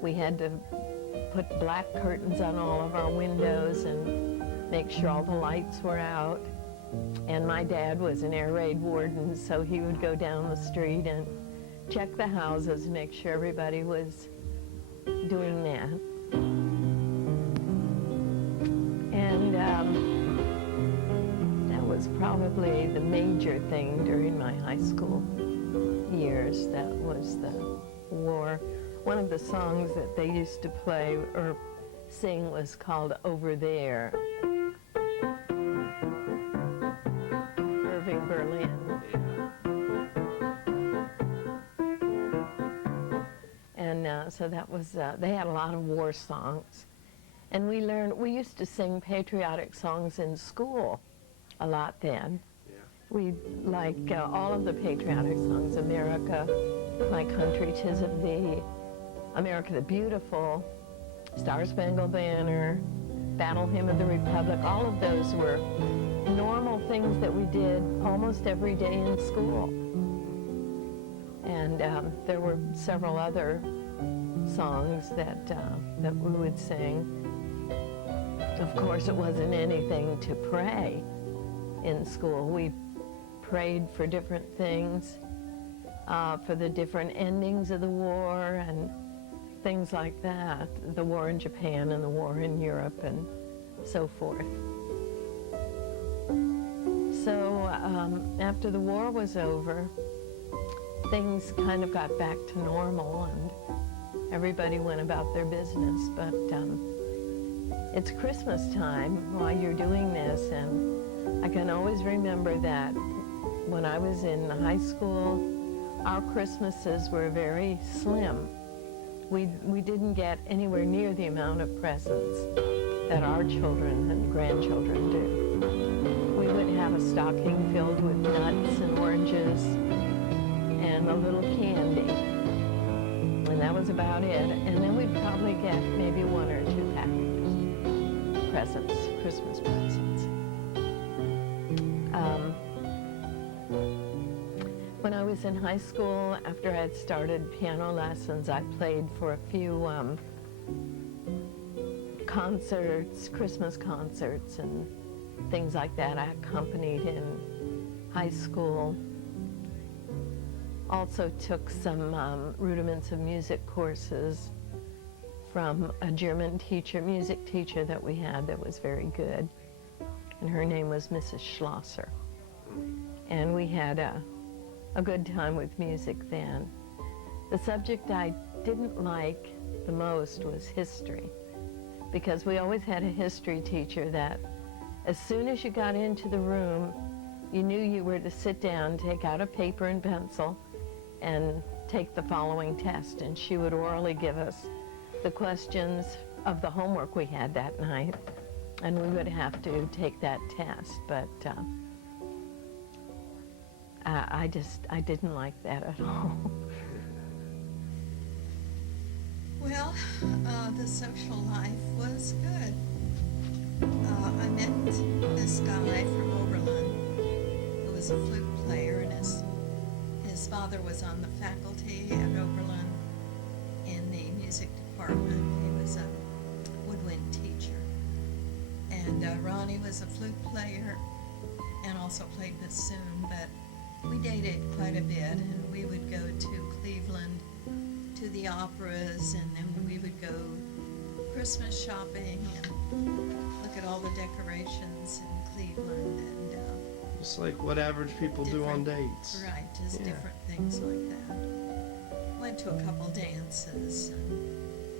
We had to put black curtains on all of our windows and make sure all the lights were out. And my dad was an air raid warden, so he would go down the street and check the houses, make sure everybody was doing that. And that was probably the major thing during my high school years. That was the war. One of the songs that they used to play or sing was called Over There. Irving Berlin. And so that was, they had a lot of war songs. And we used to sing patriotic songs in school a lot then. We like all of the patriotic songs, America, My Country, 'Tis of Thee, America the Beautiful, Star Spangled Banner, Battle Hymn of the Republic. All of those were normal things that we did almost every day in school. And there were several other songs that we would sing. Of course, it wasn't anything to pray in school. We prayed for different things, for the different endings of the war and things like that, the war in Japan and the war in Europe and so forth. So after the war was over, things kind of got back to normal and everybody went about their business. But it's Christmas time while you're doing this, and I can always remember that when I was in high school, our Christmases were very slim. We didn't get anywhere near the amount of presents that our children and grandchildren do. We would have a stocking filled with nuts and oranges and a little candy. And that was about it. And then we'd probably get maybe 1 or 2 packages, presents, Christmas presents. When I was in high school, after I had started piano lessons, I played for a few concerts, Christmas concerts and things like that. I accompanied in high school. Also took some rudiments of music courses from a German teacher, music teacher that we had that was very good. And her name was Mrs. Schlosser. And we had a good time with music then. The subject I didn't like the most was history, because we always had a history teacher that as soon as you got into the room, you knew you were to sit down, take out a paper and pencil, and take the following test. And she would orally give us the questions of the homework we had that night, and we would have to take that test. But I didn't like that at all. Well, the social life was good. I met this guy from Oberlin who was a flute player, and his father was on the faculty at Oberlin in the music department. He was a woodwind teacher. And Ronnie was a flute player and also played bassoon, but we dated quite a bit, and we would go to Cleveland to the operas, and then we would go Christmas shopping and look at all the decorations in Cleveland, and just like what average people do on dates. Right, just different things like that. Went to a couple dances.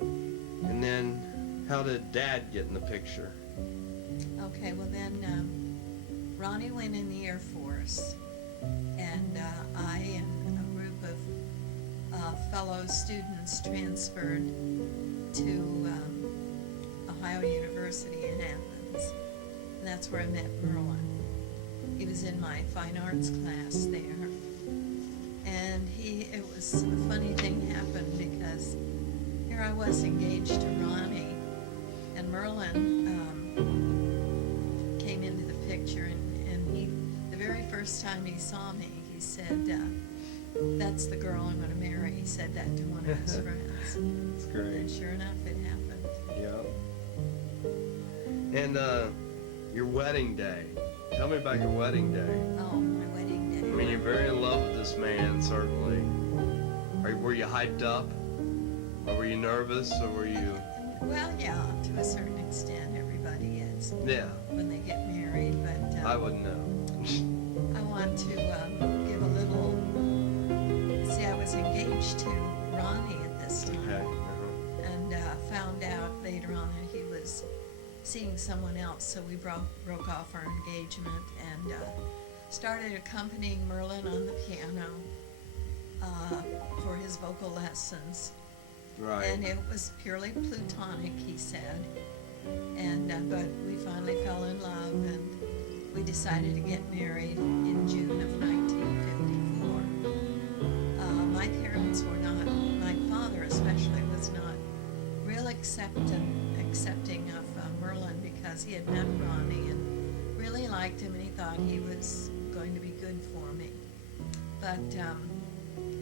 And then, how did Dad get in the picture? Okay, well then, Ronnie went in the Air Force, and I and a group of fellow students transferred to Ohio University in Athens. And that's where I met Merlin. He was in my fine arts class there. And it was a funny thing happened, because here I was engaged to Ronnie, and Merlin came into the picture, and he, the very first time he saw me, he said, that's the girl I'm going to marry. He said that to one of his friends. That's great. And sure enough, it happened. Yeah. And your wedding day. Tell me about your wedding day. Oh, my wedding day. I mean, you're very in love with this man, certainly. Were you hyped up? Or were you nervous? Or were you... Well, yeah, to a certain extent, everybody is Yeah, when they get married. But I wouldn't know. I want to give a little. See, I was engaged to Ronnie at this time, Okay. and found out later on that he was seeing someone else. So we broke off our engagement and started accompanying Merlin on the piano for his vocal lessons. Right. And it was purely plutonic, he said. And but we finally fell in love, and we decided to get married in June of 1954. My parents were not, my father especially, was not real accepting of Merlin because he had met Ronnie and really liked him, and he thought he was going to be good for me. But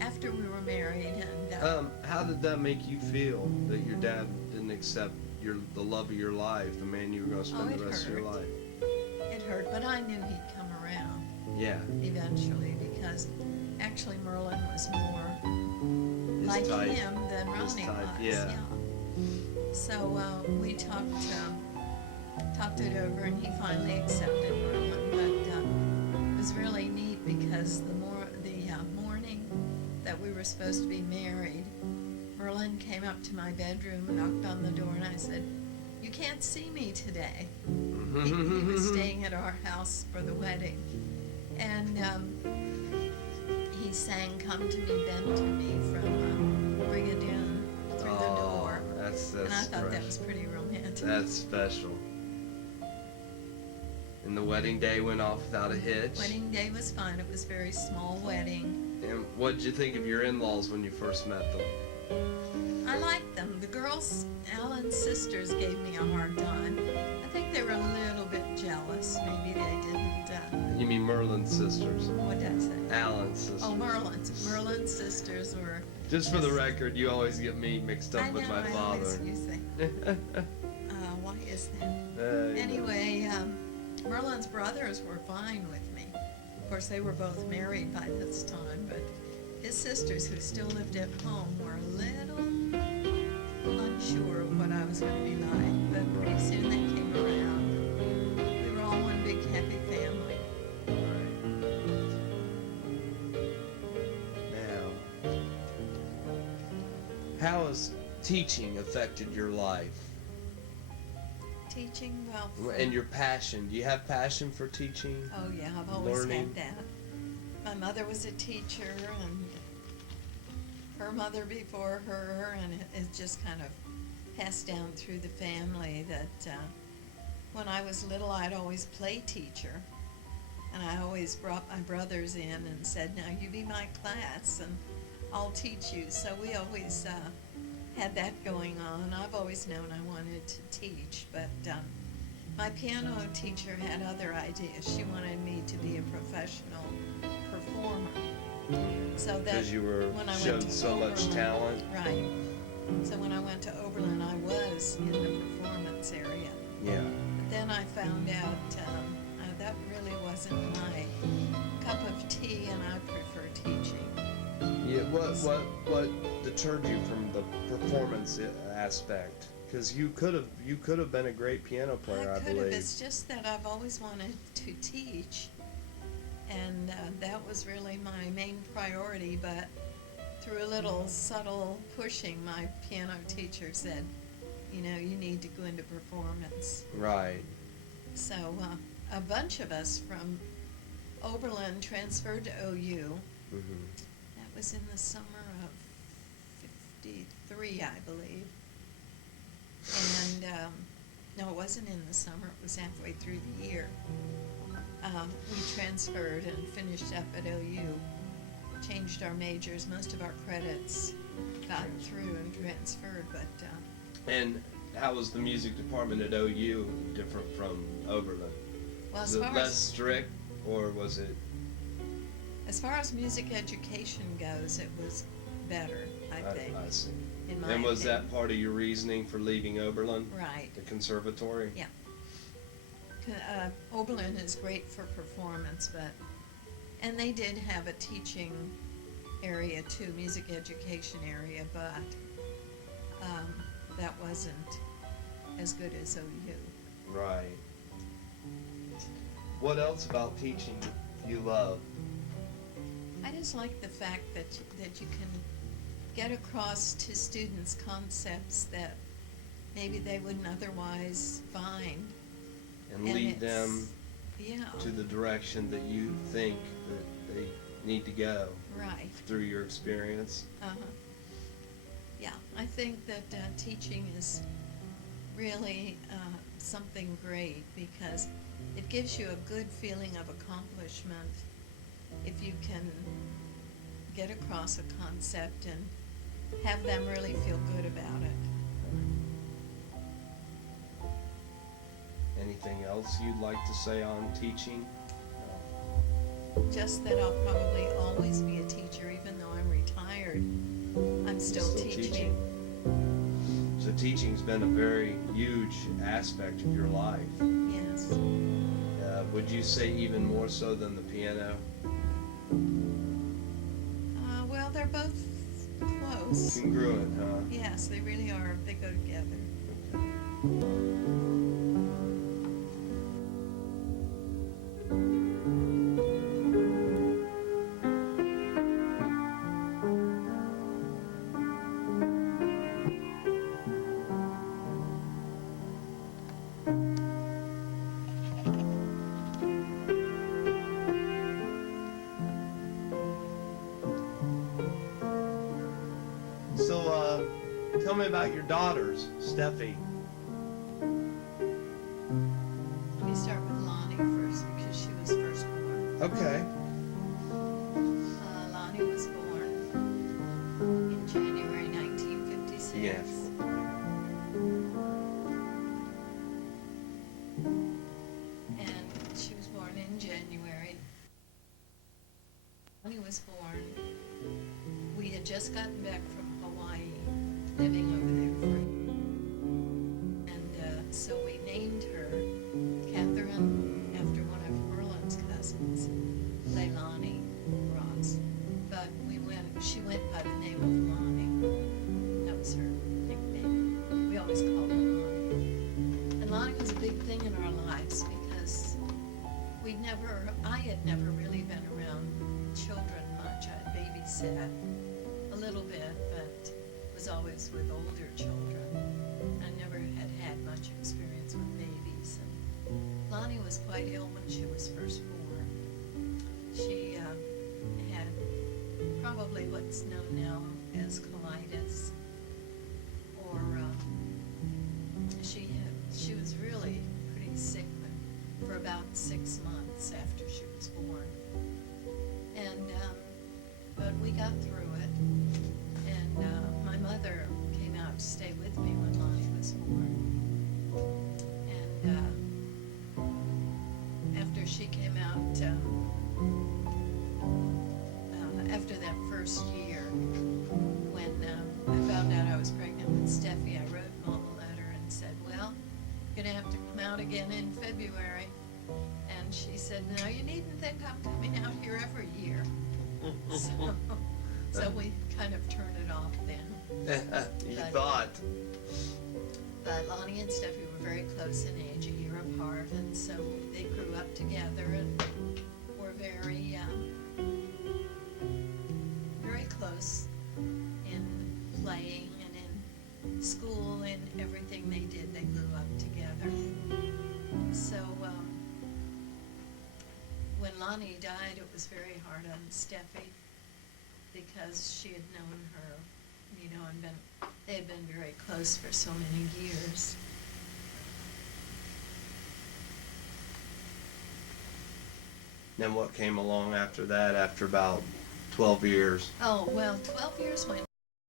after we were married, and how did that make you feel that your dad didn't accept the love of your life, the man you were going to spend the rest of your life? it hurt, but I knew he'd come around Yeah. eventually because actually Merlin was more His like type. him than His Ronnie type, was. yeah. So we talked it over, and he finally accepted Merlin. But it was really neat because the morning that we were supposed to be married, Merlin came up to my bedroom and knocked on the door, and I said, "You can't see me today." He was staying at our house for the wedding, and he sang "Come to Me, Bend to Me" from Brigadoon through the door, That's and I thought that precious. was pretty romantic. That's special. And the wedding day went off without a hitch. Wedding day was fun. It was a very small wedding. And what did you think of your in-laws when you first met them? I liked them. The girls, Alan's sisters, gave me a hard time. I think they were a little bit jealous. Maybe they didn't. You mean Merlin's sisters? What did I say? Alan's sisters. Oh, Merlin's sisters were. Just for the record, you always get me mixed up with my I father. always use that. Why is that? You know. Anyway, Merlin's brothers were fine with me. Of course, they were both married by this time, but his sisters, who still lived at home, were a little unsure of what I was going to be like. But pretty soon they came around. We were all one big happy family. Now, how has teaching affected your life Teaching, well. and your passion? Do you have passion for teaching? Oh yeah, I've always Learning. had that. My mother was a teacher, and her mother before her, and it just kind of passed down through the family that when I was little, I'd always play teacher, and I always brought my brothers in and said, "Now you be my class, and I'll teach you." So we always had that going on. I've always known I wanted to teach, but my piano teacher had other ideas. She wanted me to be a professional performer. So that Because you were when I went showed to so much Oberlin- talent. Right. So when I went to Oberlin, I was in the performance area. Yeah. But then I found out that really wasn't my cup of tea, and I prefer teaching. Yeah. What deterred you from the performance aspect? Because you could have been a great piano player, I could have. believe. It's just that I've always wanted to teach, and that was really my main priority. But through a little subtle pushing, my piano teacher said, "You need to go into performance." Right. So a bunch of us from Oberlin transferred to OU. Mm-hmm. That was in the summer of '53, I believe. And no, it wasn't in the summer. It was halfway through the year. We transferred and finished up at OU. Changed our majors. Most of our credits got through and transferred, but And how was the music department at OU different from Oberlin? well, Was as it far less as strict, or was it? As far as music education goes, it was better, I think. I see. In my And was opinion. that part of your reasoning for leaving Oberlin? Right. The conservatory? Yeah. Oberlin is great for performance, and they did have a teaching area too, music education area, but that wasn't as good as OU. Right. What else about teaching you love? I just like the fact that you can get across to students concepts that maybe they wouldn't otherwise find. And lead them Yeah. to the direction that you think that they need to go Right. through your experience. Yeah, I think that teaching is really something great because it gives you a good feeling of accomplishment if you can get across a concept and have them really feel good about it. Anything else you'd like to say on teaching? Just that I'll probably always be a teacher, even though I'm retired. I'm still teaching. So teaching's been a very huge aspect of your life. Yes. Would you say even more so than the piano? Well, they're both close. Congruent, huh? Yes, they really are. They go together. So, tell me about your daughters, Steffi. Let me start with Lonnie first because she was first born. Okay. Lonnie was born in January 1956. Yes. And she was born in January. Lonnie was born. We had just gotten back from Hawaii, living over there for a year. And so we named her Catherine after one of Merlin's cousins, Leilani Ross. But she went by the name of Lonnie. That was her nickname. We always called her Lonnie. And Lonnie was a big thing in our lives because I had never really been around children much. I babysat a little bit, but was always with older children. I never had much experience with babies. And Lonnie was quite ill when she was first born. She had probably what's known now as colitis, or she was really pretty sick for about 6 months after she was born. And but we got through it. And my mother came out to stay with me when Lonnie was born. And after she came out, after that first year, when I found out I was pregnant with Steffi, I wrote Mom a letter and said, well, you're going to have to come out again in February. And she said, no, you needn't think I'm coming out here every year. So we kind of turned it off then. You thought. But Lonnie and Steffi were very close in age, a year apart, and so they grew up together and were very, very close in playing and in school and everything they did. They grew up together. So when Lonnie died, it was very hard on Steffi because she had known her, and they had been very close for so many years. Then what came along after that, after about 12 years? Oh, well, 12 years went